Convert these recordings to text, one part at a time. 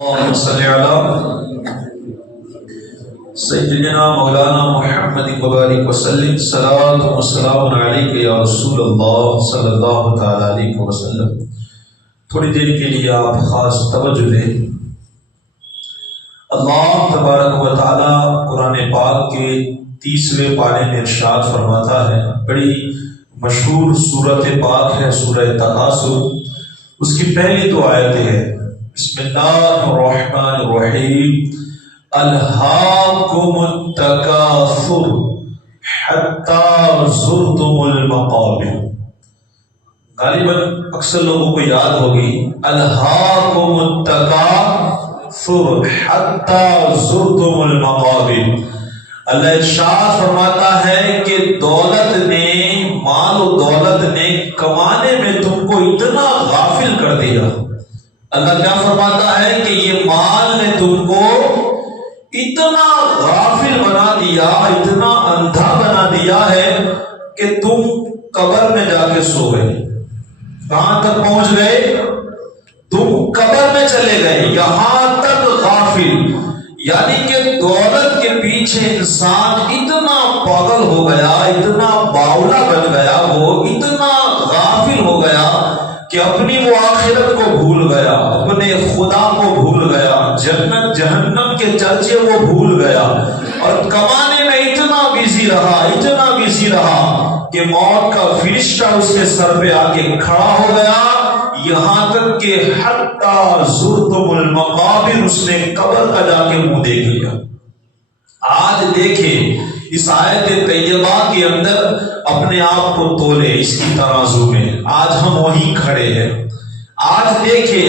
اللهم صل على سيدنا مولانا محمد وبارك وسلم صلاة وسلام عليك یا رسول اللہ صلی اللہ تعالی علیہ وسلم۔ تھوڑی دیر کے لیے آپ خاص توجہ دیں۔ اللہ تبارک و تعالی قرآن پاک کے 30ویں پارے میں ارشاد فرماتا ہے، بڑی مشہور سورت پاک ہے سورہ تکاثر، اس کی پہلی دو آیتیں ہیں۔ بسم اللہ الرحمن الرحیم، الہاکم التکاثر حتی زرتم المقابر۔ غالباً اکثر لوگوں کو یاد ہوگی، الہاکم التکاثر حتی زرتم المقابر۔ اللہ ارشاد فرماتا ہے کہ دولت نے، مال و دولت نے کمانے میں تم کو اتنا غافل کر دیا۔ اللہ کیا فرماتا ہے کہ یہ مال نے تم کو اتنا غافل بنا دیا، اتنا اندھا بنا دیا ہے کہ تم قبر میں جا کے سو گئے۔ کہاں تک پہنچ گئے؟ تم قبر میں چلے گئے، یہاں تک غافل۔ یعنی کہ دولت کے پیچھے انسان اتنا پاگل ہو گیا، اتنا باولا بن گیا، وہ اتنا غافل ہو گیا کہ اپنی وہ آخرت کو بھول گیا، اپنے خدا کو بھول گیا، جنت جہنم کے چرچے وہ بھول گیا، اور کمانے میں اتنا بزی رہا کہ موت کا فرشتہ اس کے سر پہ آ کے کھڑا ہو گیا، یہاں تک کہ حتی زرتم المقابر، اس نے قبر کا جا کے منہ دیکھ لیا۔ آج دیکھیں اس آیت طیبہ کے اندر اپنے آپ کو تولے اس کی ترازو میں، آج ہم وہیں کھڑے ہیں۔ آج دیکھیں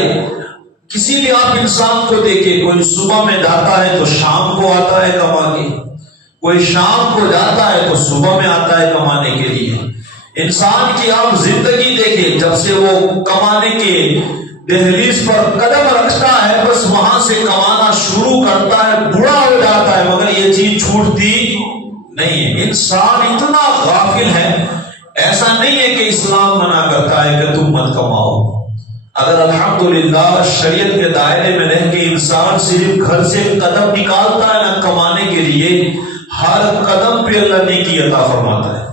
کسی بھی آپ انسان کو دیکھیں، کوئی صبح میں جاتا ہے تو شام کو آتا ہے کما کے، کوئی شام کو جاتا ہے تو صبح میں آتا ہے کمانے کے لیے۔ انسان کی آپ زندگی دیکھیں، جب سے وہ کمانے کے دہلیز پر قدم رکھتا ہے بس وہاں سے کمانا شروع کرتا ہے، بوڑھا ہو جاتا ہے مگر یہ چیز چھوٹتی نہیں ہے۔ انسان اتنا غافل ہے، ایسا نہیں ہے کہ اسلام منع کرتا ہے کہ تم مت کماؤ۔ اگر الحمدللہ شریعت کے دائرے میں رہ کے انسان صرف گھر سے قدم نکالتا ہے نا کمانے کے لیے، ہر قدم پہ اللہ نیکی عطا فرماتا ہے۔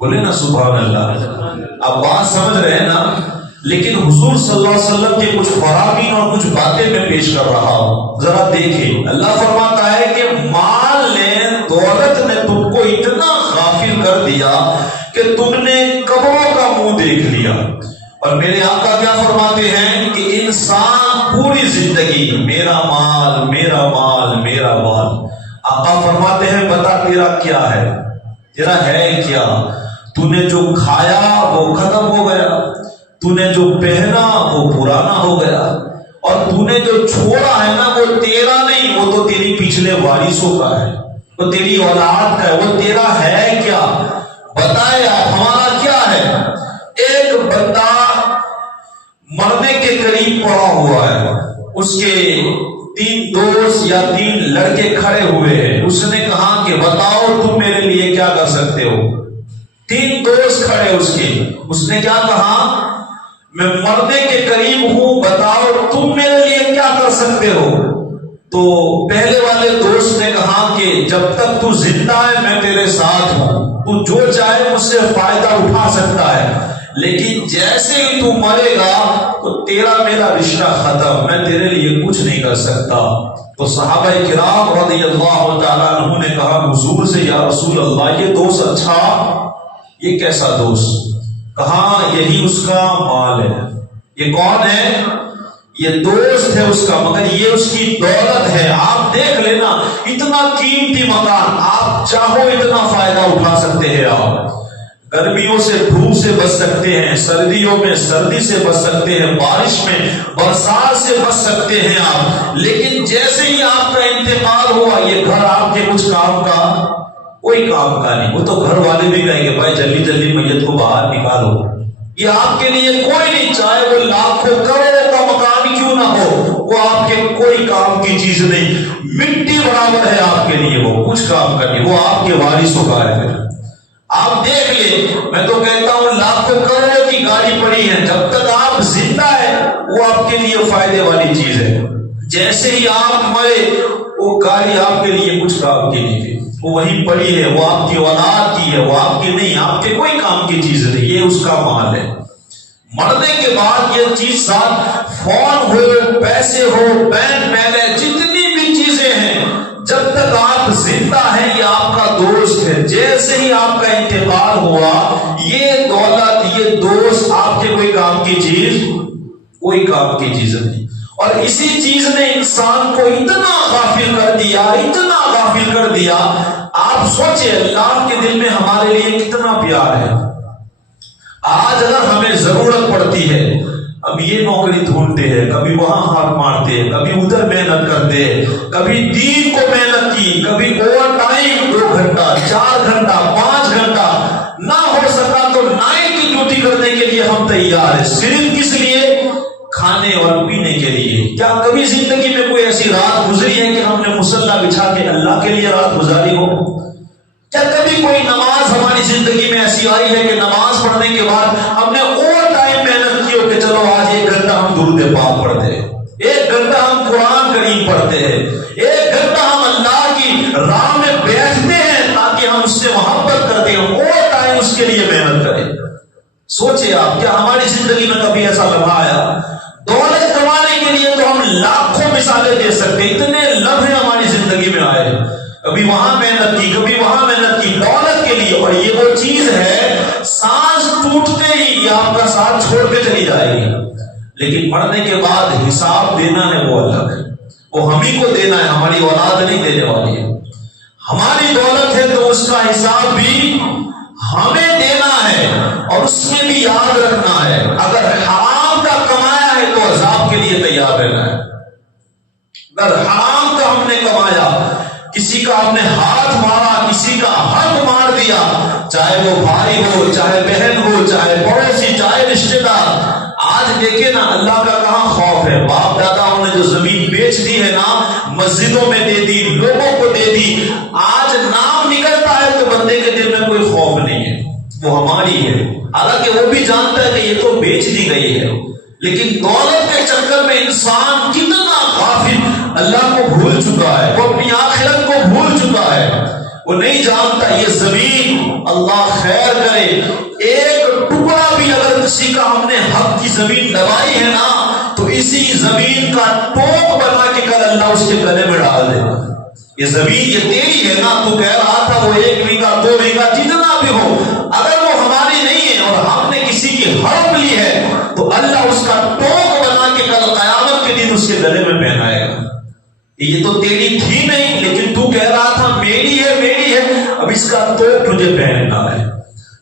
بولے نا سبحان اللہ۔ اب بات سمجھ رہے ہیں نا، لیکن حضور صلی اللہ علیہ وسلم کے کچھ فرامین اور کچھ باتیں میں پیش کر رہا ہوں، ذرا دیکھیں۔ اللہ فرماتا ہے کہ مال نے، دولت نے تم کو اتنا غافل کر دیا کہ تم نے قبروں کا منہ دیکھ لیا۔ اور میرے آقا کیا فرماتے ہیں کہ انسان پوری زندگی میرا مال میرا مال میرا مال۔ آقا فرماتے ہیں بتا تیرا کیا ہے، تیرا ہے کیا؟ تو نے جو کھایا وہ ختم ہو گیا، تو نے جو پہنا وہ پرانا ہو گیا، اور تو نے جو چھوڑا ہے نا وہ تیرا نہیں، وہ تو تیری پچھلے وارثوں کا ہے، وہ تیری اولاد کا ہے، وہ تیرا ہے کیا؟ بتائے آپ ہمارا کیا ہے؟ ایک بندہ مرنے کے قریب پڑا ہوا ہے، اس کے 3 دوست یا 3 لڑکے کھڑے ہوئے ہیں، اس نے کہا کہ بتاؤ تم میرے لیے کیا کر سکتے ہو؟ 3 دوست کھڑے اس نے کیا کہا؟ میں مرنے کے قریب ہوں، بتاؤ تم میرے لیے کیا کر سکتے ہو؟ تو پہلے والے دوست نے کہا کہ جب تک تو زندہ ہے میں تیرے ساتھ ہوں، تو جو چاہے مجھ سے فائدہ اٹھا سکتا ہے، لیکن جیسے ہی تو مرے گا تو تیرا میرا رشتہ ختم، میں تیرے لیے کچھ نہیں کر سکتا۔ تو صحابہ کرام رضی اللہ تعالیٰ عنہ نے کہا حضور سے، یا رسول اللہ یہ دوست اچھا، یہ کیسا دوست؟ کہا یہی اس کا مال ہے۔ یہ کون ہے؟ یہ دوست ہے اس کا، مگر یہ اس کی دولت ہے۔ آپ دیکھ لینا اتنا قیمتی مکان، آپ چاہو اتنا فائدہ اٹھا سکتے ہیں، آپ گرمیوں سے دھوپ سے بچ سکتے ہیں، سردیوں میں سردی سے بچ سکتے ہیں، بارش میں برسات سے بچ سکتے ہیں آپ، لیکن جیسے ہی آپ کا انتقال ہوا یہ گھر آپ کے کچھ کام کا کوئی کام کا نہیں۔ وہ تو گھر والے بھی کہیں گے بھائی جلدی جلدی میت کو باہر نکالو، یہ آپ کے لیے کوئی نہیں، چاہے وہ لاکھوں کروڑوں کا مکان کیوں نہ ہو، وہ آپ کے کوئی کام کی چیز نہیں، مٹی برابر ہے آپ کے لیے، وہ کچھ کام کا نہیں، وہ آپ کے وارثوں کا ہے۔ آپ دیکھ لیں، میں تو کہتا ہوں لاکھوں کروڑوں کی گاڑی پڑی ہے، جب تک آپ زندہ ہے وہ آپ کے لیے فائدے والی چیز ہے. جیسے ہی آپ مرے وہ گاڑی آپ کے لیے کچھ کام کی نہیں ہے، وہ وہیں پڑی ہے، وہ آپ کی اولاد کی ہے، وہ آپ کی نہیں، آپ کے کوئی کام کی چیز نہیں، یہ اس کا مال ہے. مرنے کے بعد یہ چیز ساتھ فون ہو، پیسے ہو، بینک بیلنس، جتنی بھی چیزیں ہیں، جب تک آپ زندہ ہیں یہ آپ کا دوست ہے. جیسے ہی آپ کا انتقال ہوا یہ دولت، یہ دوست آپ کے کوئی کام کی چیز، کوئی کام کی چیز نہیں. اور اسی چیز نے انسان کو اتنا غافل کر دیا، اتنا غافل کر دیا. آپ سوچیں اللہ کے دل میں ہمارے لیے کتنا پیار ہے. آج اگر ہمیں ضرورت پڑتی ہے، اب یہ نوکری ڈھونڈتے ہیں، کبھی وہاں ہاتھ مارتے ہیں، کبھی ادھر محنت کرتے ہیں، کبھی دین کو محنت کی، کبھی اوور ٹائم 2 گھنٹہ 4 گھنٹہ 5 گھنٹہ، نہ ہو سکا تو نائٹ کی ڈیوٹی کرنے کے لیے ہم تیار ہیں. صرف کس لیے؟ کھانے اور پینے کے لیے. کیا کبھی زندگی میں کوئی ایسی رات گزری ہے کہ ہم نے مصلی بچھا کے اللہ کے لیے رات گزاری ہو؟ کیا کبھی کوئی نماز ہماری زندگی میں ایسی آئی ہے کہ نماز پڑھنے کے بعد ہم نے اوور ٹائم محنت کی ہو کہ چلو آج 1 گھنٹہ ہم درود پاک پڑھتے ہیں، 1 گھنٹہ ہم قرآن کریم پڑھتے ہیں، 1 گھنٹہ ہم اللہ کی راہ میں بیٹھتے ہیں تاکہ ہم اس سے محبت کرتے ہیں، اوور ٹائم اس کے لیے محنت کریں. سوچے آپ، کیا ہماری زندگی میں کبھی ایسا لمحہ آیا؟ دولت کمانے کے لیے تو ہم لاکھوں مثالیں دے سکتے، اتنے لمحے ہماری زندگی میں آئے، کبھی وہاں محنت کی، کبھی وہاں محنت کی دولت کے لیے. اور یہ وہ چیز ہے سانس ٹوٹتے ہی یہ آپ کا ساتھ چھوڑ کے چلی جائے گی، لیکن مرنے کے بعد حساب دینا ہے وہ الگ ہے، وہ ہم ہی کو دینا ہے، ہماری اولاد نہیں دینے والی ہے. ہماری دولت ہے تو اس کا حساب بھی ہمیں دینا ہے، اور اس میں بھی یاد رکھنا ہے اگر حرام کا کمایا ہے تو عذاب کے لیے تیار رہنا ہے. اگر حرام کا ہم نے کمایا، کسی کا ہم نے ہاتھ مارا، کسی کا حق مار دیا، چاہے وہ بھائی ہو، چاہے بہن ہو، چاہے پڑوسی، چاہے رشتے دار. آج دیکھیں نا اللہ کا کہاں خوف ہے. باپ داداؤں نے جو زمین بیچ دی ہے نا، مسجدوں میں دے دی، لوگوں کو دے دی، آج نام نکلتا ہے تو بندے کے دل میں کوئی خوف نہیں ہے، وہ ہماری ہے. حالانکہ وہ بھی جانتا ہے کہ یہ تو بیچ دی گئی ہے، لیکن دولت کے چکر میں انسان کتنا غافل، اللہ کو بھول چکا ہے، وہ اپنی آخرت کو بھول چکا ہے. وہ نہیں جانتا یہ زمین، اللہ خیر کرے، ایک ٹکڑا بھی اگر کسی کا ہم نے حق کی زمین دبائی ہے نا تو اسی زمین کا ٹوک بنا کے کل اللہ اس کے گلے میں ڈال دے گا. یہ زمین یہ تیری ہے نا، تو کہہ رہا تھا وہ 1 بیگھہ 2 بیگھہ جتنا بھی ہو، اگر وہ ہماری نہیں ہے اور ہم نے کسی کی ہڑپ لی ہے تو اللہ اس کا ٹوک بنا کے کل قیامت کے دن اس کے گلے میں پہنائے گا. یہ تو تیری تھی نہیں، لیکن تو کہہ رہا تھا میری ہے میری ہے، اب اس کا ٹوک تجھے پہننا ہے.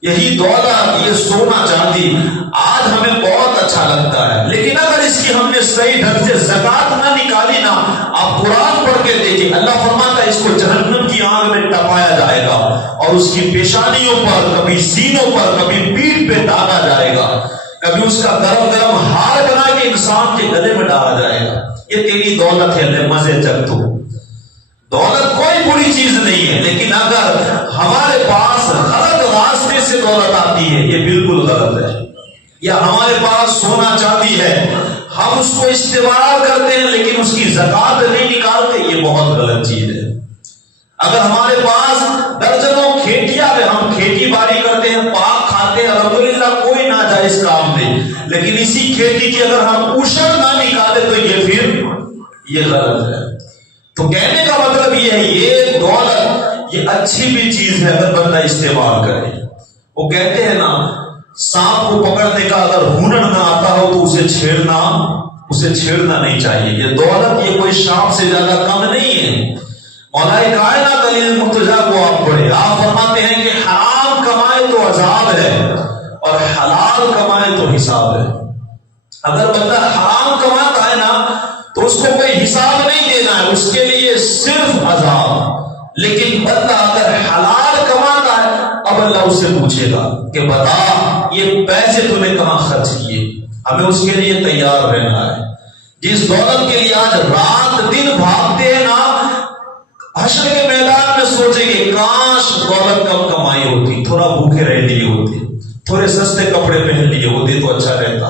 یہی دولت، یہ سونا چاندی آج ہمیں بہت اچھا لگتا ہے، لیکن اگر اس کی ہم نے صحیح ڈھنگ سے زکات نہ نکالی نا، آپ قرآن پڑھ کے دیکھیں اللہ فرماتا ہے اس کو جہنم کی آگ میں ٹپایا جائے گا اور اس کی پیشانیوں پر، کبھی سینوں پر، کبھی پیٹھ پہ ڈالا جائے گا، کبھی اس کا گرم گرم ہار بنا کے انسان کے گلے میں ڈالا جائے گا. یہ تیری دولت ہے، لے مزے چک تو. دولت کوئی بری چیز نہیں ہے، لیکن اگر ہمارے پاس غلط راستے سے دولت آتی ہے یہ بالکل غلط ہے. یا ہمارے پاس سونا چاندی ہے، ہم اس کو استعمال کرتے ہیں لیکن اس کی زکات نہیں نکالتے، یہ بہت غلط چیز ہے. اگر ہمارے پاس درجنوں کھیتیاں ہیں، ہم کھیتی باڑی کرتے ہیں، پاک کھاتے ہیں، الحمدللہ کوئی ناجائز کام نہیں، لیکن اسی کھیتی کی اگر ہم عشر نہ نکالے تو یہ پھر یہ غلط ہے. تو کہنے کا مطلب یہ ہے یہ دولت یہ اچھی بھی چیز ہے اگر بندہ استعمال کرے. وہ کہتے ہیں نا سانپ کو پکڑنے کا اگر ہنر نہ آتا ہو تو اسے چھیڑنا نہیں چاہیے. یہ دولت یہ کوئی سانپ سے زیادہ کم نہیں ہے. مولا کائنات علی المرتضیٰ کو آپ پڑھے، آپ فرماتے ہیں کہ حرام کمائے تو عذاب ہے اور حلال کمائے تو حساب ہے. اگر بندہ حرام کماتا ہے نا تو اس کو کوئی حساب نہیں دینا ہے، اس کے لیے صرف عذاب. لیکن بندہ اگر حلال کماتا ہے اب اللہ اس سے پوچھے گا کہ بتا یہ پیسے تم نے کہاں خرچ کیے. ہمیں اس کے لیے تیار رہنا ہے. جس دولت کے لیے آج رات دن بھاگتے ہیں نا، حشر کے میدان میں سوچیں گے کاش دولت کم کمائی ہوتی، تھوڑا بھوکے رہ لیے ہوتے، تھوڑے سستے کپڑے پہن لیے ہوتے تو اچھا رہتا،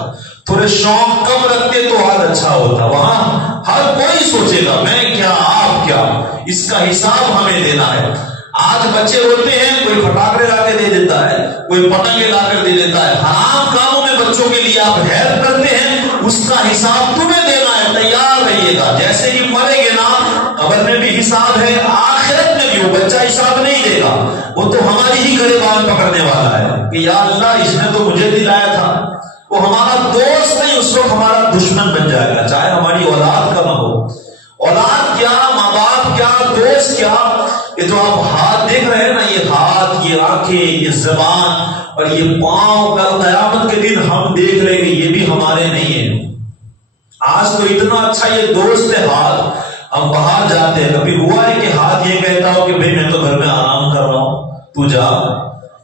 تھوڑے شوق کم رکھتے تو آج اچھا ہوتا. وہاں ہر کوئی سوچے گا میں کیا آپ کیا، اس کا حساب ہمیں دینا ہے. آج بچے ہوتے ہیں، کوئی پٹاخے لا کے دے دیتا ہے، کوئی پتنگیں لا کر دے دیتا ہے. حرام کاموں میں بچوں کے لیے آپ ہیلپ کرتے ہیں، اس کا حساب تمہیں دینا ہے. تیار رہیے گا، جیسے ہی مرے گے نا قبر میں بھی حساب ہے، آخرت میں بھی. وہ بچہ حساب نہیں دے گا، وہ تو ہماری ہی گریبان پکڑنے والا ہے کہ یا اللہ اس نے تو مجھے دلایا تھا. وہ ہمارا دوست نہیں، اس وقت ہمارا دشمن بن جائے گا، چاہے ہماری اولاد کا نہ ہو. اولاد کیا، ماں باپ کیا، دوست کیا، یہ تو آپ ہاتھ دیکھ رہے ہیں نا، یہ ہاتھ، یہ آنکھیں، یہ زبان اور یہ پاؤں، کل قیامت کے دن ہم دیکھ رہے کہ یہ بھی ہمارے نہیں ہیں. آج تو اتنا اچھا یہ دوست ہے ہاتھ، ہم باہر جاتے ہیں، کبھی ہوا ہے کہ ہاتھ یہ کہتا ہو کہ بھئی میں تو گھر میں آرام کر رہا ہوں تو جا،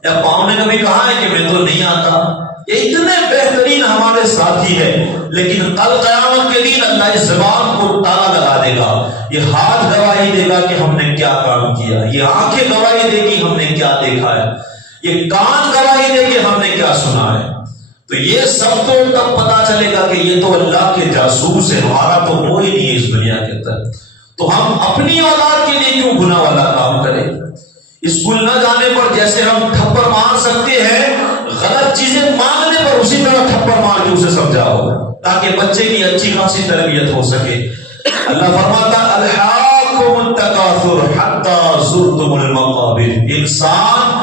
یا پاؤں نے کبھی کہا ہے کہ میں تو نہیں آتا. یہ اتنے بہترین ہمارے ساتھی ہے، لیکن کل قیامت کے دن اللہ اس زبان کو تالا لگا دے گا. یہ ہاتھ گواہی دے گا کہ ہم نے کیا کام کیا، یہ آنکھیں گواہی دے گی ہم نے کیا دیکھا ہے، یہ کان گواہی دے گی ہم نے کیا سنا ہے. تو یہ سب تو تب پتا چلے گا کہ یہ تو اللہ کے جاسوس ہے، ہمارا تو کوئی نہیں ہے اس دنیا کے اندر. تو ہم اپنی اولاد کے لیے کیوں گناہ والا کام کریں؟ اسکول نہ جانے پر جیسے ہم تھپڑ مار سکتے ہیں، غلط چیزیں مانگنے پر اسی طرح تھپڑ مار کے اسے سمجھاؤ تاکہ بچے کی اچھی خاصی تربیت ہو سکے. اللہ فرماتا الہاکم التکاثر حتی زرتم المقابر. انسان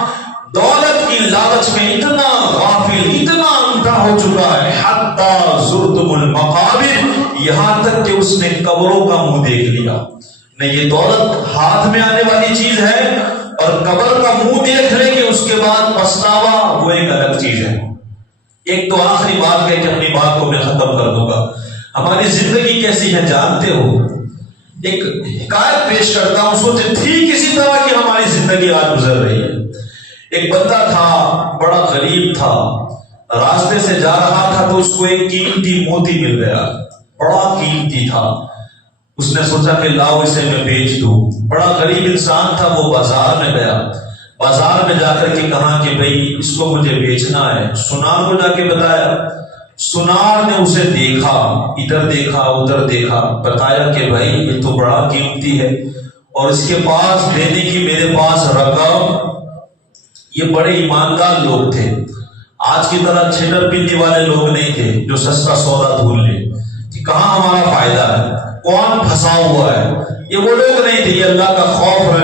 دولت کی لالچ میں اتنا غافل، اتنا اندھا ہو چکا ہے، حتی زرتم المقابر، یہاں تک کہ اس نے قبروں کا منہ دیکھ لیا. نہیں، یہ دولت ہاتھ میں آنے والی چیز ہے، اور قبر کا منہ دیکھ لے کہ اس کے بعد پچھتاوا وہ ایک الگ چیز ہے. ایک تو آخری بات ہے کہ اپنی بات کو میں ختم کر دوں گا. ہماری زندگی کیسی ہے جانتے ہو؟ ایک حکایت پیش کرتا ہوں، سوچے ٹھیک اسی طرح کی ہماری زندگی آج گزر رہی ہے. ایک بندہ تھا، بڑا غریب تھا، راستے سے جا رہا تھا تو اس کو ایک قیمتی موتی مل گیا، بڑا قیمتی تھا. اس نے سوچا کہ لاؤ اسے میں بیچ دوں. بڑا غریب انسان تھا، وہ بازار میں گیا. بازار میں جا کر کے کہا کہ بھئی اس کو مجھے بیچنا ہے. سنار کو جا کے بتایا. سنار نے اسے دیکھا، ادھر دیکھا ادھر دیکھا، بتایا کہ بھائی یہ تو بڑا قیمتی ہے اور اس کے پاس دینے کی میرے پاس رقم. یہ بڑے ایماندار لوگ تھے، آج کی طرح چھیڑر پینے والے لوگ نہیں تھے جو سستا سودا ڈھونڈ لے کہ کہاں ہمارا فائدہ ہے، کون پھنسا ہوا ہے. یہ وہ لوگ نہیں تھے، یہ اللہ کا خوف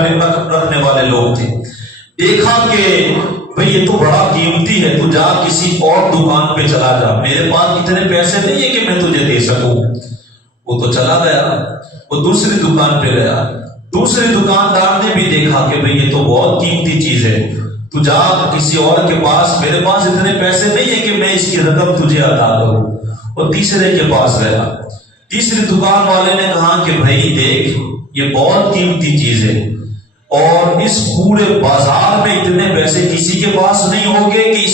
رکھنے والے لوگ تھے. دیکھا کہ بھئی یہ تو بڑا قیمتی ہے، تو جا کسی اور دکان پہ چلا جا، میرے پاس اتنے پیسے نہیں ہے کہ میں تجھے دے سکوں. وہ تو چلا گیا، وہ دوسری دکان پہ گیا. دوسرے دکاندار نے بھی دیکھا کہ بھئی یہ تو بہت قیمتی چیز ہے، تو جا کسی اور کے پاس، میرے پاس اتنے پیسے نہیں ہے کہ میں اس کی رقم تجھے ادا کروں. اور تیسرے کے پاس گیا. تیسری دکان والے نے کہا کہ بھائی دیکھ یہ بہت قیمتی چیز ہے اور اس پورے بازار میں اتنے پیسے کسی کے پاس نہیں ہوں گے کہ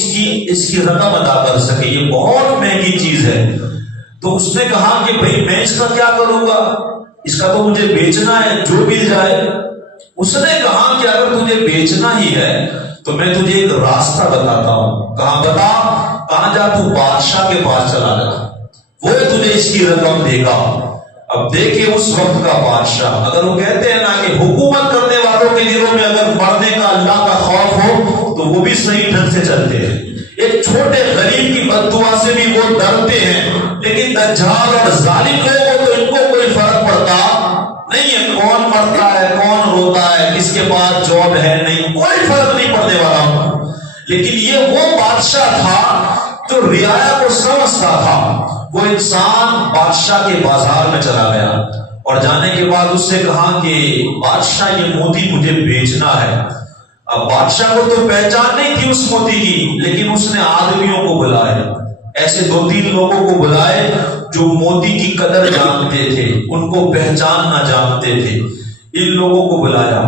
اس کی رقم ادا کر سکے، یہ بہت مہنگی چیز ہے. تو اس نے کہا کہ بھائی میں اس کا کیا کروں گا، اس کا تو مجھے بیچنا ہے جو مل جائے. اس نے کہا کہ اگر تجھے بیچنا ہی ہے تو میں تجھے ایک راستہ بتاتا ہوں. کہاں بتا؟ کہاں جا تو بادشاہ کے پاس چلا جا، وہ تجھے اس کی رقم دے گا. اب دیکھیں اس وقت کا بادشاہ، اگر وہ کہتے ہیں نا کہ حکومت کرنے والوں کے دلوں میں اگر مرنے کا اللہ کا خوف ہو تو وہ بھی صحیح ڈھنگ سے چلتے ہیں. ایک چھوٹے غریب کی بددعا سے بھی وہ ڈرتے ہیں، لیکن دجال اور ظالم لوگوں تو ان کو کوئی فرق پڑتا نہیں ہے، کون مرتا ہے کون روتا ہے، کس کے پاس جاب ہے نہیں، کوئی فرق نہیں پڑنے والا. لیکن یہ وہ بادشاہ تھا جو رعایا کو سمجھتا تھا. وہ انسان بادشاہ کے بازار میں چلا گیا اور جانے کے بعد اس سے کہا کہ بادشاہ یہ موتی مجھے بیچنا ہے. اب بادشاہ کو تو پہچان نہیں تھی اس موتی کی، لیکن اس نے آدمیوں کو بلائے، ایسے 2-3 لوگوں کو بلائے جو موتی کی قدر جانتے تھے، ان کو پہچاننا جانتے تھے. ان لوگوں کو بلایا.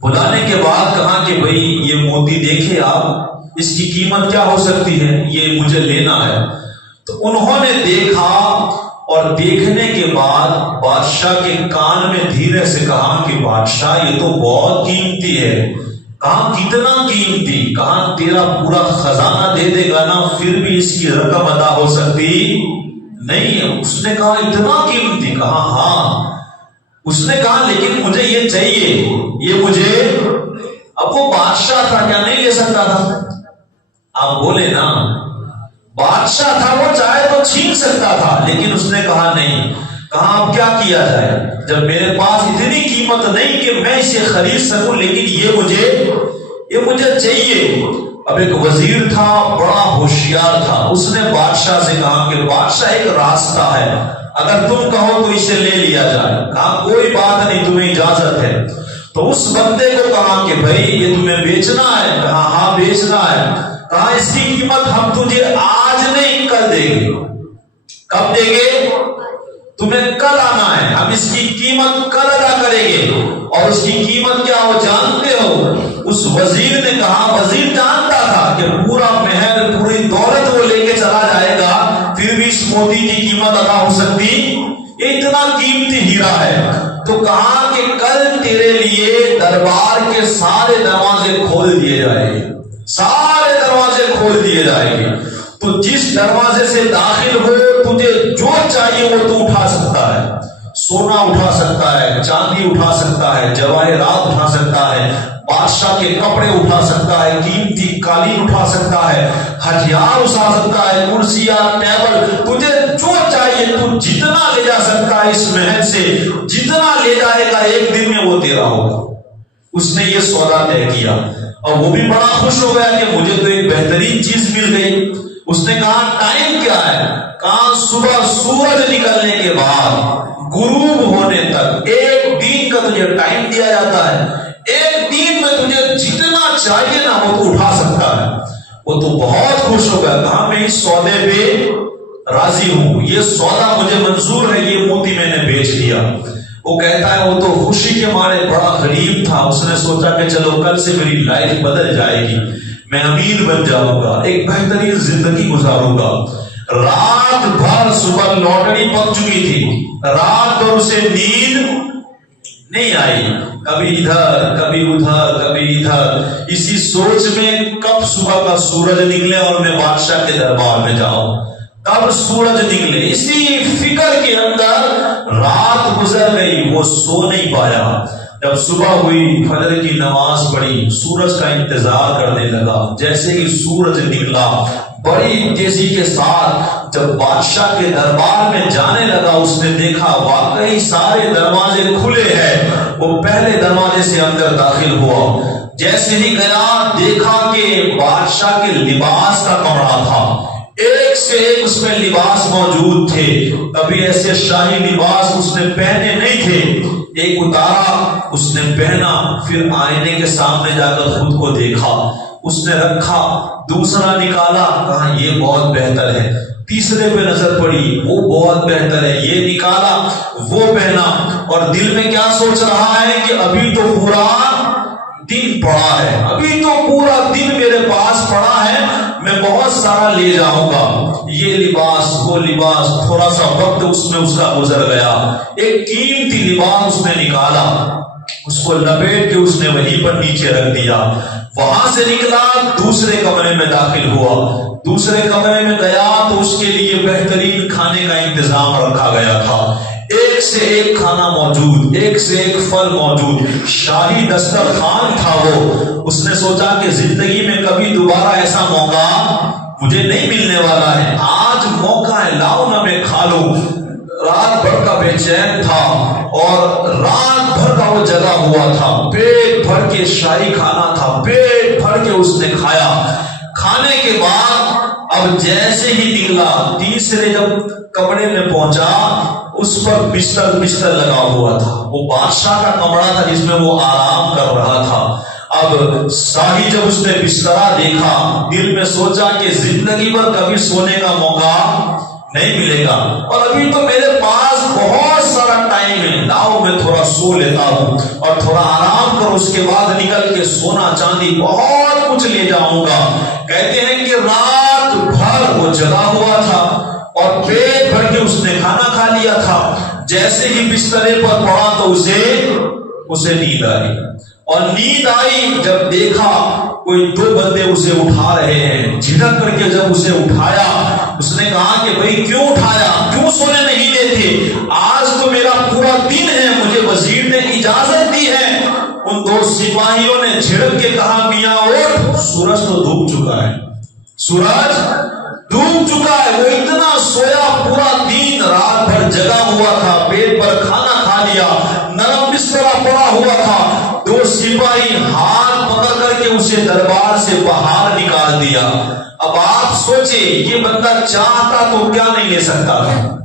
بلانے کے بعد کہا کہ بھئی یہ موتی دیکھے آپ، اس کی قیمت کیا ہو سکتی ہے، یہ مجھے لینا ہے. تو انہوں نے دیکھا اور دیکھنے کے بعد بادشاہ کے کان میں دھیرے سے کہا کہ بادشاہ یہ تو بہت قیمتی ہے، کہا کتنا قیمتی؟ کہا تیرا پورا خزانہ دے دے گا نا پھر بھی اس کی رقم ادا ہو سکتی نہیں۔ اس نے کہا اتنا قیمتی؟ کہا ہاں۔ اس نے کہا لیکن مجھے یہ چاہیے، یہ مجھے۔ اب وہ بادشاہ تھا، کیا نہیں لے سکتا تھا؟ آپ بولے نا، بادشاہ تھا، وہ چاہے تو چھین سکتا تھا، لیکن اس نے کہا نہیں۔ کہا اب کیا کیا جائے؟ جب میرے پاس اتنی قیمت نہیں کہ میں اسے خرید سکوں، لیکن یہ مجھے چاہیے۔ اب ایک وزیر تھا، بڑا ہوشیار تھا، اس نے بادشاہ سے کہا کہ بادشاہ ایک راستہ ہے، اگر تم کہو تو اسے لے لیا جائے۔ کہا کوئی بات نہیں، تمہیں اجازت ہے۔ تو اس بندے کو کہا کہ بھائی یہ تمہیں بیچنا ہے؟ کہا ہاں بیچنا ہے۔ کہا اس کی قیمت ہم تجھے آج نہیں کل دیں گے۔ کب دیں گے؟ تمہیں کل آنا ہے، ہم اس کی قیمت کل ادا کریں گے۔ اور اس کی قیمت کیا ہو جانتے ہو؟ اس وزیر نے کہا، وزیر جانتا تھا کہ پورا محل، پوری دولت وہ لے کے چلا جائے گا، پھر بھی اس موتی کی قیمت ادا ہو سکتی؟ اتنا قیمتی ہیرا ہے۔ تو کہا کہ کل تیرے لیے دربار کے سارے دروازے کھول دیے جائیں گے، سارے دروازے کھول دیے جائیں گے۔ تو جس دروازے سے داخل ہو، تجھے جو چاہیے وہ تو اٹھا سکتا ہے، سونا اٹھا سکتا ہے، چاندی اٹھا سکتا ہے، جواہرات اٹھا سکتا ہے، بادشاہ کے کپڑے اٹھا سکتا ہے، قیمتی قالین اٹھا سکتا ہے، ہتھیار اٹھا سکتا ہے، کرسیاں، ٹیبل، تجھے جو چاہیے تو جتنا لے جا سکتا ہے اس محل سے، جتنا لے جائے گا ایک دن میں وہ تیرا ہوگا۔ اس نے یہ سودا طے کیا اور وہ بھی بڑا خوش ہو گیا کہ مجھے تو ایک بہترین چیز مل گئی۔ اس نے کہا ٹائم کیا ہے؟ کہا صبح سورج نکلنے کے بعد غروب ہونے تک ایک دن کا تجھے ٹائم دیا جاتا ہے، ایک دن میں تجھے جتنا چاہیے نا وہ تو اٹھا سکتا ہے۔ وہ تو بہت خوش ہو گیا، کہا میں اس سودے پہ راضی ہوں، یہ سودا مجھے منظور ہے، یہ موتی میں نے بیچ دیا۔ وہ کہتا ہے وہ تو خوشی کے مارے بڑا غریب تھا، اس نے سوچا کہ چلو کل سے میری لائف بدل جائے گی، میں امیر بن جاؤں گا، ایک بہترین زندگی گزاروں گا۔ رات بھر، صبح لوٹری پک چکی تھی، رات بھر اسے نیند نہیں آئی، کبھی ادھر کبھی ادھر کبھی ادھر، اسی سوچ میں کب صبح کا سورج نکلے اور میں بادشاہ کے دربار میں جاؤں، کب سورج نکلے، اسی فکر کے اندر رات گزر گئی، وہ سو نہیں پایا۔ جب صبح ہوئی، فجر کی نماز پڑھی، سورج کا انتظار کرنے لگا۔ جیسے ہی سورج نکلا، بڑی تیزی کے ساتھ جب بادشاہ کے دربار میں جانے لگا، اس نے دیکھا واقعی سارے دروازے کھلے ہیں۔ وہ پہلے دروازے سے اندر داخل ہوا، جیسے ہی گیا دیکھا کہ بادشاہ کے لباس کا کمرہ تھا، ایک سے ایک اس میں لباس موجود تھے، کبھی ایسے شاہی لباس اس نے پہنے نہیں تھے۔ ایک اتارا، اس نے پہنا، پھر آئینے کے سامنے جا کر خود کو دیکھا، اس نے رکھا، دوسرا نکالا، کہا یہ بہت بہتر ہے، تیسرے پہ نظر پڑی، وہ بہت بہتر ہے، یہ نکالا، وہ پہنا، اور دل میں کیا سوچ رہا ہے کہ ابھی تو پورا دن پڑا ہے، ابھی تو پورا دن میرے پاس پڑا ہے، میں بہت سارا لے جاؤں گا، یہ لباس وہ لباس، تھوڑا سا وقت اس میں اس کا گزر گیا، ایک قیمتی لباس اس نے نکالا، اس کو لپیٹ کے اس نے وہیں پر نیچے رکھ دیا۔ وہاں سے نکلا، دوسرے کمرے میں داخل ہوا، دوسرے کمرے میں گیا تو اس کے لیے بہترین کھانے کا انتظام رکھا گیا تھا، ایک سے ایک کھانا موجود، ایک سے ایک پھل موجود، شاہی دسترخوان تھا۔ وہ اس نے سوچا کہ زندگی میں کبھی دوبارہ ایسا موقع مجھے نہیں ملنے والا ہے، آج موقع ہے، لاؤ نہ میں کھا لوں۔ رات بھر کا بے چین تھا اور رات بھر کا وہ جگا ہوا تھا، پیٹ بھر کے شاہی کھانا تھا، پیٹ بھر کے اس نے کھایا۔ کھانے کے بعد اب جیسے ہی نکلا، تیسرے جب کمرے میں پہنچا، اس پر بستر لگا ہوا تھا، وہ بادشاہ کا کمرہ تھا جس میں وہ آرام کر رہا تھا۔ اب شاہی جب اس نے بسترا دیکھا، دل میں سوچا کہ زندگی بھر کبھی سونے کا موقع نہیں ملے گا، اور ابھی تو میرے پاس بہت سارا ٹائم ہے، لاؤ میں تھوڑا سو لیتا ہوں اور تھوڑا آرام کر، اس کے بعد نکل کے سونا چاندی بہت کچھ لے جاؤں گا۔ کہتے ہیں کہ رات بھر وہ جگا ہوا تھا اور پیٹ بھر کے اس نے کھانا کھا لیا تھا، جیسے ہی بسترے پر پڑا تو اسے نیند آئی، اور نیند آئی جب دیکھا کوئی دو بندے اسے اٹھا رہے ہیں، جھٹک کر کے جب اسے اٹھایا اس نے کہا کہ بھائی کیوں اٹھایا، کیوں سونے نہیں دیتے، آج تو میرا پورا دن ہے، مجھے وزیر نے اجازت دی ہے۔ ان دو سپاہیوں نے جھڑک کے کہا میاں اٹھ، سورج تو ڈوب چکا ہے، سورج ڈوب چکا ہے۔ وہ اتنا سویا، پورا دن رات بھر جگا ہوا تھا، پیٹ پر کھانا کھا لیا، نرم بسترا پڑا ہوا تھا۔ دو سپاہی ہاتھ پکڑ کر کے اسے دربار سے باہر نکال دیا۔ اب آپ سوچیں یہ بندہ چاہتا تو کیا نہیں لے سکتا تھا،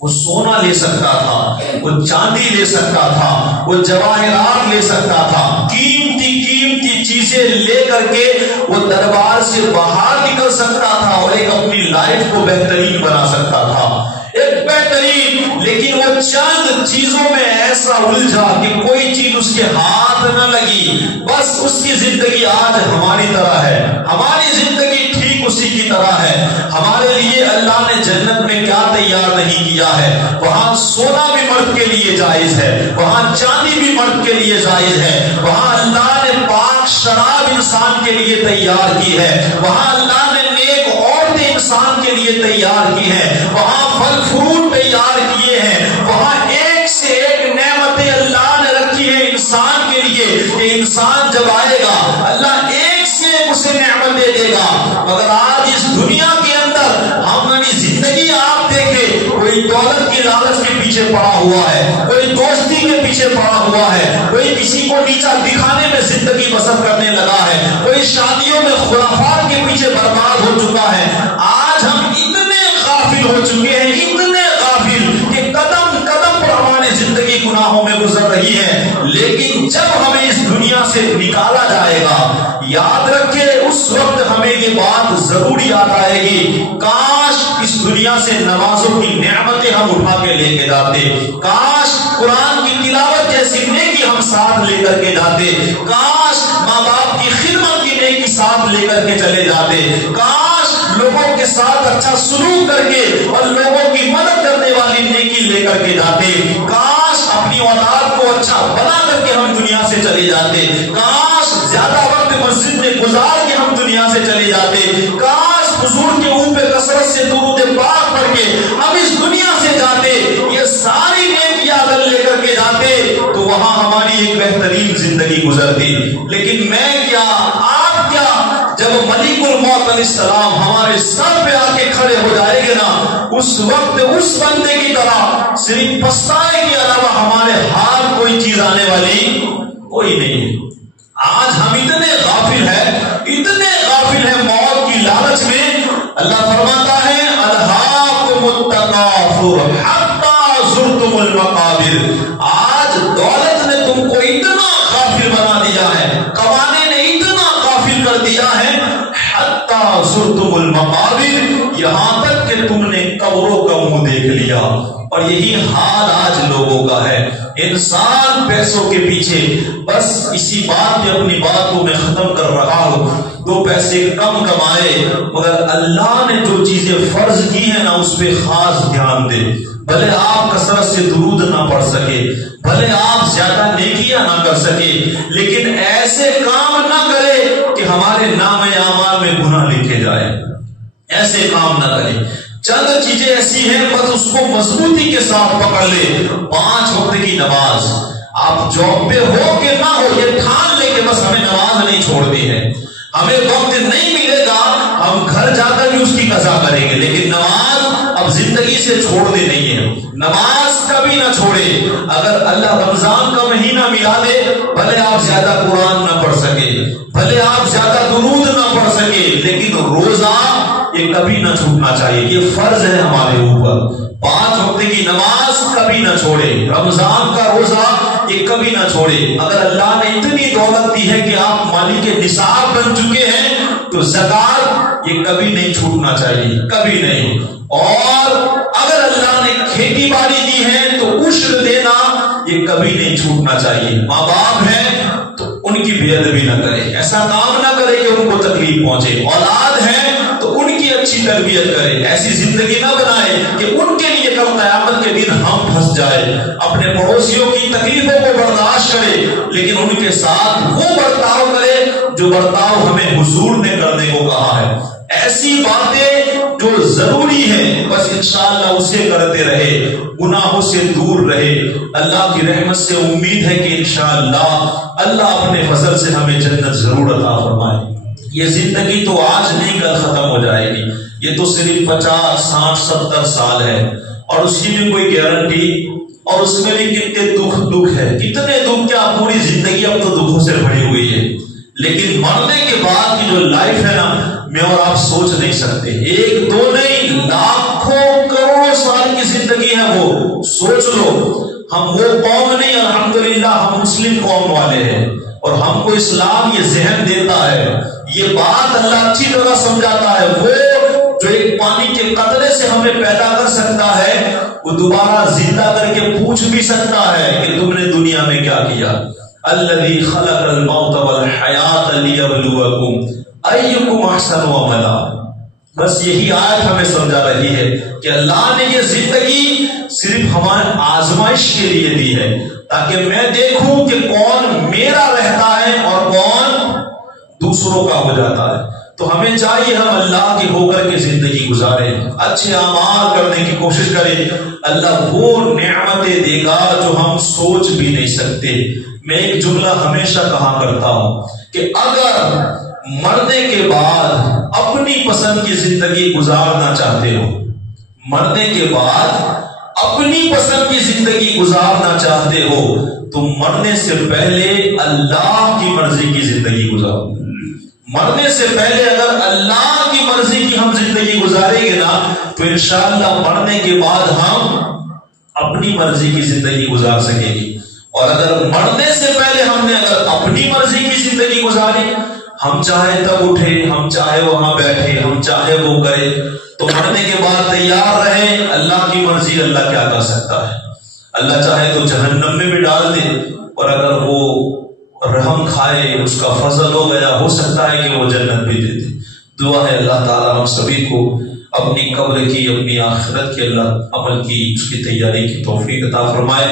وہ سونا لے سکتا تھا، وہ چاندی لے سکتا تھا، وہ جواہرات لے سکتا تھا، قیمتی قیمتی چیزیں لے کر کے وہ دربار سے باہر نکل سکتا تھا اور ایک اپنی لائف کو بہترین بنا سکتا تھا، ایک بہترین۔ لیکن وہ چند چیزوں میں ایسا الجھا کہ کوئی چیز اس کے ہاتھ نہ لگی۔ بس اس کی زندگی آج ہماری طرح ہے، ہماری زندگی ٹھیک اسی کی طرح ہے۔ ہمارے لیے اللہ نے جنت میں کیا تیار نہیں کیا ہے، وہاں سونا بھی مرد کے لیے جائز ہے، وہاں چاندی بھی مرد کے لیے جائز ہے، وہاں اللہ نے پاک شراب انسان کے لیے تیار کی ہے، وہاں اللہ نے نیک عورتیں انسان کے لیے تیار کی ہیں، وہاں پھل فروٹ تیار کیے ہیں، وہاں ایک سے ایک نعمتیں اللہ نے رکھی ہیں انسان کے لیے کہ انسان جب آئے گا اللہ ایک سے ایک اسے نعمت دے دے گا۔ مگر آج اس دنیا کے اندر ہماری زندگی آپ دیکھیں، کوئی دولت کی لالچ کے پیچھے پڑا ہوا ہے، کوئی دوستی کے پیچھے پڑا ہوا ہے، کوئی کسی کو نیچا دکھانے میں زندگی بسر کرنے لگا ہے، کوئی شادیوں میں خرافات کے پیچھے برباد ہو چکا ہے۔ آج ہم اتنے غافل ہو چکے ہیں، اتنے غافل کہ قدم قدم پر ہماری زندگی گناہوں میں گزر رہی ہے۔ لیکن جب ہمیں اس دنیا سے نکالا جائے گا، یاد رکھے اس وقت ہمیں یہ بات ضرور یاد آئے گی، کاش اس دنیا سے نمازوں کی نعمتیں ہم اٹھا کے لے کے جاتے، کاش قرآن کی تلاوت جیسی نیکی ہم ساتھ لے کر کے جاتے، کاش ماں باپ کی خدمت کی نیکی ساتھ لے کر کے چلے جاتے، کاش لوگوں کے ساتھ اچھا سلوک کر کے اور لوگوں کی مدد کرنے والی نیکی لے کر کے جاتے، کاش اپنی اولاد کو اچھا بنا کر کے ہم دنیا سے چلے جاتے، کاش زیادہ وقت مسجد میں گزار کے ہم دنیا سے چلے جاتے، کاش حضور کے منہ پہ کثرت سے درود پاک پڑھ کے ہم اس دنیا سے جاتے، یہ ساری نیکیاں اگر لے کر کے جاتے تو وہاں ہماری ایک بہترین زندگی گزرتی۔ لیکن میں کیا، آپ کیا، جب ملک الموت علیہ السلام ہمارے سر پہ آ کے کھڑے ہو جائے گے نا، اس وقت اس بندے کی طرح صرف پچھتانے کے علاوہ ہمارے ہاتھ کوئی چیز آنے والی کوئی نہیں ہے۔ آج ہم اتنے غافل ہیں موت کی لالچ میں۔ اللہ فرماتا ہے الہاکم التکاثر حتی زرتم المقابر، آج دولت نے تم کو اتنا غافل بنا دیا ہے، کمانے نے اتنا غافل کر دیا ہے، حتی زرتم المقابر، یہاں تک کہ تم نے قبروں کا منہ دیکھ لیا۔ اور یہی حال آج لوگوں کا ہے، انسان پیسوں کے پیچھے، بس اسی بات پہ اپنی بات کو میں ختم کر رہا ہوں، دو پیسے کم کمائے مگر اللہ نے جو چیزیں فرض کی ہیں نا اس پہ خاص دھیان دے۔ بھلے آپ کثرت سے درود نہ پڑھ سکے، بھلے آپ زیادہ نیکیاں نہ کر سکے، لیکن ایسے کام نہ کرے کہ ہمارے نام اعمال میں گناہ لکھے جائے، ایسے کام نہ کرے۔ چند چیزیں ایسی ہیں بس اس کو مضبوطی کے ساتھ پکڑ لے۔ 5 وقت کی نماز، آپ جاب پہ ہو کہ نہ ہو یہ ٹھان لے کہ بس ہمیں نماز نہیں چھوڑنی ہے، ہمیں وقت نہیں ملے گا ہم گھر جا کر بھی اس کی قضا کریں گے، لیکن نماز اب زندگی سے چھوڑ دے نہیں ہے، نماز کبھی نہ چھوڑے۔ اگر اللہ رمضان کا مہینہ ملا دے، بھلے آپ زیادہ قرآن نہ پڑھ سکے، بھلے آپ زیادہ درود نہ پڑھ سکے، لیکن روزہ یہ کبھی نہ چھوٹنا چاہیے، یہ فرض ہے ہمارے اوپر۔ 5 وقت کی نماز کبھی نہ چھوڑے، رمضان کا روزہ یہ کبھی نہ چھوڑے۔ اگر اللہ نے اتنی دولت دی ہے کہ آپ مالک نصاب بن چکے ہیں تو زکات یہ کبھی نہیں چھوٹنا چاہیے، کبھی نہیں۔ اور اگر اللہ نے کھیتی باڑی دی ہے تو عشر دینا یہ کبھی نہیں چھوٹنا چاہیے۔ ماں باپ ہیں تو ان کی بے ادبی نہ کرے، ایسا کام نہ کرے کہ ان کو تکلیف پہنچے۔ اولاد ہے تو ان کی اچھی تربیت کرے، ایسی زندگی نہ بنائے کہ ان کے لیے کل قیامت کے دن ہم پھنس جائے، اپنے پڑوسیوں کی تکلیفوں کو برداشت کرے لیکن ان کے ساتھ وہ برتاؤ کرے جو برتاؤ ہمیں حضور نے کرنے کو کہا ہے۔ ایسی باتیں جو ضروری ہیں بس انشاءاللہ اسے کرتے رہے، گناہوں سے دور رہے۔ اللہ کی رحمت سے امید ہے کہ انشاءاللہ اللہ اپنے فضل سے ہمیں جنت ضرور عطا فرمائے۔ یہ زندگی تو آج نہیں کل ختم ہو جائے گی، یہ تو صرف 50 60 70 سال ہے، اور اس کی بھی کوئی گارنٹی، اور اس میں بھی کتنے دکھ ہے، کتنے دکھ، کیا پوری زندگی اب تو دکھوں سے بھری ہوئی ہے۔ لیکن مرنے کے بعد کی جو لائف ہے نا، میں اور آپ سوچ نہیں سکتے، 1 2 نہیں، لاکھوں کروڑوں سال کی زندگی ہے وہ، سوچ لو۔ ہم وہ قوم نہیں، الحمدللہ ہم مسلم قوم والے ہیں، اور ہم کو اسلام یہ ذہن دیتا ہے، یہ بات اللہ اچھی طرح سمجھاتا ہے، وہ جو ایک پانی کے قطرے سے ہمیں پیدا کر سکتا ہے، وہ دوبارہ زندہ کر کے پوچھ بھی سکتا ہے کہ تم نے دنیا میں کیا کیا۔ الذی خلق الموت والحیات لیبلوکم ایکم احسن عملا۔ بس یہی آیت ہمیں سمجھا رہی ہے کہ اللہ نے یہ زندگی صرف ہماری آزمائش کے لیے دی ہے، تاکہ میں دیکھوں کہ کون میرا رہتا ہے اور کون دوسروں کا ہو جاتا ہے۔ تو ہمیں چاہیے ہم اللہ کے ہو کر کے زندگی گزاریں، اچھے اعمال کرنے کی کوشش کریں، اللہ وہ نعمتیں دے گا جو ہم سوچ بھی نہیں سکتے۔ میں ایک جملہ ہمیشہ کہا کرتا ہوں کہ اگر مرنے کے بعد اپنی پسند کی زندگی گزارنا چاہتے ہو، مرنے کے بعد اپنی پسند کی زندگی گزارنا چاہتے ہو تو مرنے سے پہلے اللہ کی مرضی کی زندگی گزارو۔ مرنے سے پہلے اگر اللہ کی مرضی کی ہم زندگی گزاریں گے نا تو انشاءاللہ مرنے کے بعد ہم اپنی مرضی کی زندگی گزار سکیں گے۔ اور اگر مرنے سے پہلے ہم نے اگر اپنی مرضی کی زندگی گزاری، ہم چاہے تب اٹھے، ہم چاہے وہاں بیٹھے، ہم چاہے وہ کرے، تو مرنے کے بعد تیار رہے، اللہ کی مرضی اللہ کیا کر سکتا ہے۔ اللہ چاہے تو جہنم میں بھی ڈال دے، اور اگر وہ رحم کھائے، اس کا فضل ہو گیا، ہو سکتا ہے کہ وہ جنت بھی دے دے۔ دعا ہے اللہ تعالی ہم سبھی کو اپنی قبر کی، اپنی آخرت کے اللہ عمل کی، اس کی تیاری کی توفیق عطا فرمائے۔